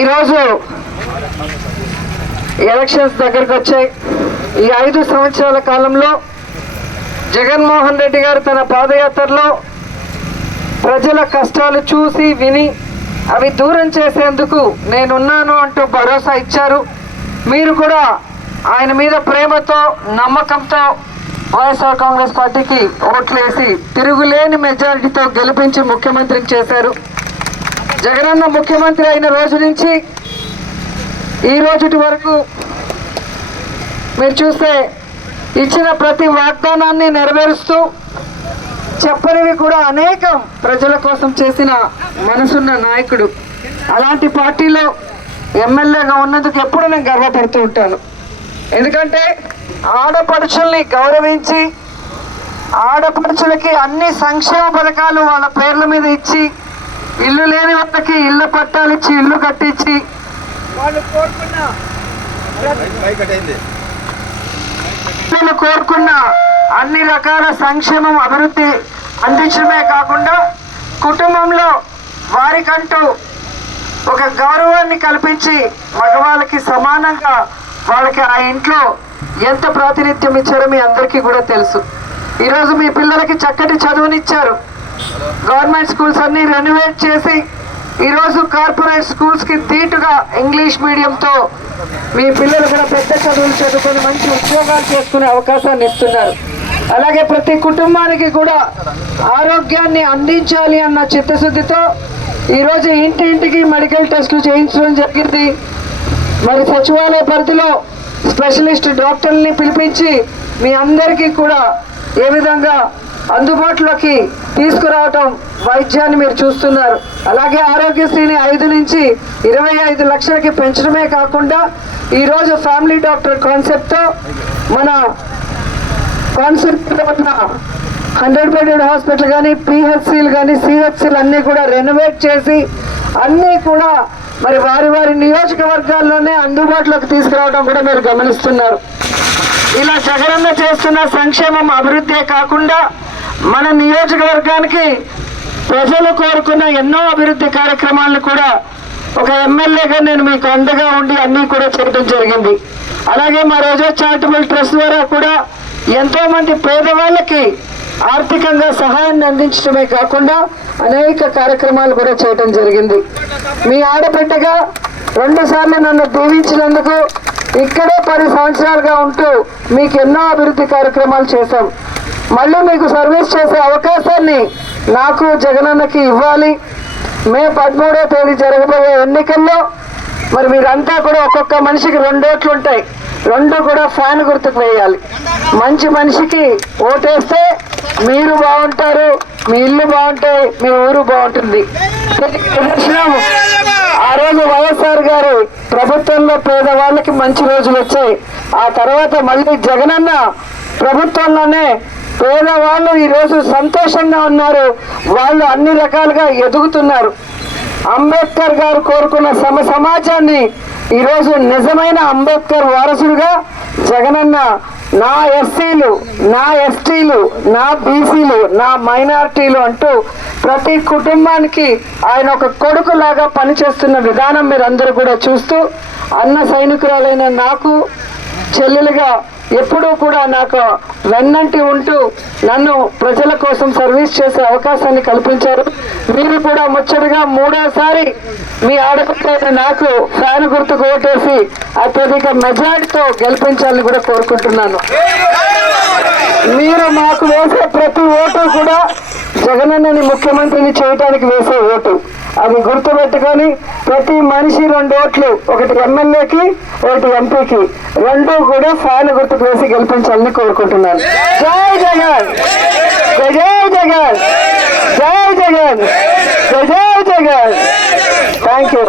ఈరోజు ఎలక్షన్స్ దగ్గరకు వచ్చాయి. ఈ 5 సంవత్సరాల కాలంలో జగన్మోహన్ రెడ్డి గారు తన పాదయాత్రలో ప్రజల కష్టాలు చూసి విని అవి దూరం చేసేందుకు నేనున్నాను అంటూ భరోసా ఇచ్చారు. మీరు కూడా ఆయన మీద ప్రేమతో నమ్మకంతో వైఎస్ఆర్ కాంగ్రెస్ పార్టీకి ఓట్లేసి తిరుగులేని మెజారిటీతో గెలిపించి ముఖ్యమంత్రిని చేశారు. జగనన్న ముఖ్యమంత్రి అయిన రోజు నుంచి ఈ రోజుటి వరకు మీరు చూస్తే ఇచ్చిన ప్రతి వాగ్దానాన్ని నెరవేరుస్తూ చెప్పనివి కూడా అనేకం ప్రజల కోసం చేసిన మనసున్న నాయకుడు. అలాంటి పార్టీలో ఎమ్మెల్యేగా ఉన్నందుకు ఎప్పుడు నేను గర్వపడుతూ ఉంటాను. ఎందుకంటే ఆడపడుచుల్ని గౌరవించి ఆడపడుచులకి అన్ని సంక్షేమ పథకాలు వాళ్ళ పేర్ల మీద ఇచ్చి ఇల్లు లేని వాళ్ళకి ఇళ్ళ పట్టాలు ఇచ్చి ఇల్లు కట్టించి వాళ్ళు కోరుకున్న అన్ని రకాల సంక్షేమం అభివృద్ధి అందించడమే కాకుండా కుటుంబంలో వారికంటూ ఒక గౌరవాన్ని కల్పించి మగవాళ్ళకి సమానంగా వాళ్ళకి ఆ ఇంట్లో ఎంత ప్రాతినిధ్యం ఇచ్చారో మీ అందరికీ కూడా తెలుసు. ఈరోజు మీ పిల్లలకి చక్కటి చదువునిచ్చారు. గవర్నమెంట్ స్కూల్స్ అన్ని రెనోవేట్ చేసి ఈరోజు కార్పొరేట్ స్కూల్స్కి ధీటుగా ఇంగ్లీష్ మీడియంతో మీ పిల్లలు కూడా పెద్ద చదువులు చదువుకొని మంచి ఉద్యోగాలు చేసుకునే అవకాశాన్ని ఇస్తున్నారు. అలాగే ప్రతి కుటుంబానికి కూడా ఆరోగ్యాన్ని అందించాలి అన్న చిత్తశుద్ధితో ఈరోజు ఇంటింటికి మెడికల్ టెస్టులు చేయించడం జరిగింది. మరి సచివాలయ పరిధిలో స్పెషలిస్ట్ డాక్టర్ని పిలిపించి మీ అందరికీ కూడా ఏ విధంగా అందుబాటులోకి తీసుకురావటం వైద్యాన్ని మీరు చూస్తున్నారు. అలాగే ఆరోగ్యశ్రీని 5 నుంచి 25 లక్షలకి పెంచడమే కాకుండా ఈరోజు ఫ్యామిలీ డాక్టర్ కాన్సెప్ట్తో మన కాన్సెప్ట్లో ఉన్న 100 బెడెడ్ హాస్పిటల్ కానీ పిహెచ్సిలు కానీ సిహెచ్సిలు అన్నీ కూడా రెనోవేట్ చేసి అన్నీ కూడా మరి వారి వారి నియోజకవర్గాల్లోనే అందుబాటులోకి తీసుకురావడం కూడా మీరు గమనిస్తున్నారు. ఇలా జగనన్న చేస్తున్న సంక్షేమం అభివృద్ధే కాకుండా మన నియోజకవర్గానికి ప్రజలు కోరుకున్న ఎన్నో అభివృద్ధి కార్యక్రమాలను కూడా ఒక ఎమ్మెల్యేగా నేను మీకు అండగా ఉండి అన్నీ కూడా చేయడం జరిగింది. అలాగే మా రోజా చారిటబుల్ ట్రస్ట్ ద్వారా కూడా ఎంతో మంది పేదవాళ్ళకి ఆర్థికంగా సహాయాన్ని అందించడమే కాకుండా అనేక కార్యక్రమాలు కూడా చేయడం జరిగింది. మీ ఆడబిడ్డగా 2 సార్లు నన్ను దీవించినందుకు ఇక్కడే 10 సంవత్సరాలుగా ఉంటూ మీకు ఎన్నో అభివృద్ధి కార్యక్రమాలు చేశాం. మళ్ళీ మీకు సర్వీస్ చేసే అవకాశాన్ని నాకు జగనన్నకి ఇవ్వాలి. మే 13వ తేదీ జరగబోయే ఎన్నికల్లో మరి మీరంతా కూడా ఒక్కొక్క మనిషికి 2 ఓట్లు ఉంటాయి. 2 కూడా ఫ్యాన్ గుర్తుకు వేయాలి. మంచి మనిషికి ఓటేస్తే మీరు బాగుంటారు, మీ ఇల్లు బాగుంటాయి, మీ ఊరు బాగుంటుంది. ఆ రోజు వైఎస్ఆర్ గారు ప్రభుత్వంలో పేదవాళ్ళకి మంచి రోజులు వచ్చాయి. ఆ తర్వాత మళ్ళీ జగనన్న ప్రభుత్వంలోనే పేదవాళ్ళు ఈరోజు సంతోషంగా ఉన్నారు. వాళ్ళు అన్ని రకాలుగా ఎదుగుతున్నారు. అంబేద్కర్ గారు కోరుకున్న సమాజాన్ని ఈరోజు నిజమైన అంబేద్కర్ వారసుడుగా జగనన్న నా ఎస్సీలు, నా ఎస్టీలు, నా బీసీలు, నా మైనారిటీలు అంటూ ప్రతి కుటుంబానికి ఆయన ఒక కొడుకులాగా పనిచేస్తున్న విధానం మీరు అందరూ కూడా చూస్తూ అన్న సైనికురాలైన నాకు చెల్లెలుగా ఎప్పుడూ కూడా నాకు వెన్నంటి ఉంటూ నన్ను ప్రజల కోసం సర్వీస్ చేసే అవకాశాన్ని కల్పించారు. మీరు కూడా ముచ్చటగా 3వసారి మీ ఆడపిల్లైన నాకు ఫ్యాన్ గుర్తుకు ఓటేసి అత్యధిక మెజారిటీతో గెలిపించాలని కూడా కోరుకుంటున్నాను. మీరు మాకు వేసే ప్రతి ఓటు కూడా జగనన్నని ముఖ్యమంత్రిని చేయడానికి వేసే ఓటు. అది గుర్తుపెట్టుకొని ప్రతి మనిషి 2 ఓట్లు, ఒకటి ఎమ్మెల్యేకి, ఒకటి ఎంపీకి, 2 కూడా ఫ్యాన్ గుర్తుకు వేసి గెలిపించాలని కోరుకుంటున్నాను. జై జగన్, జై జగన్, జై జగన్, జై జగన్. Thank you.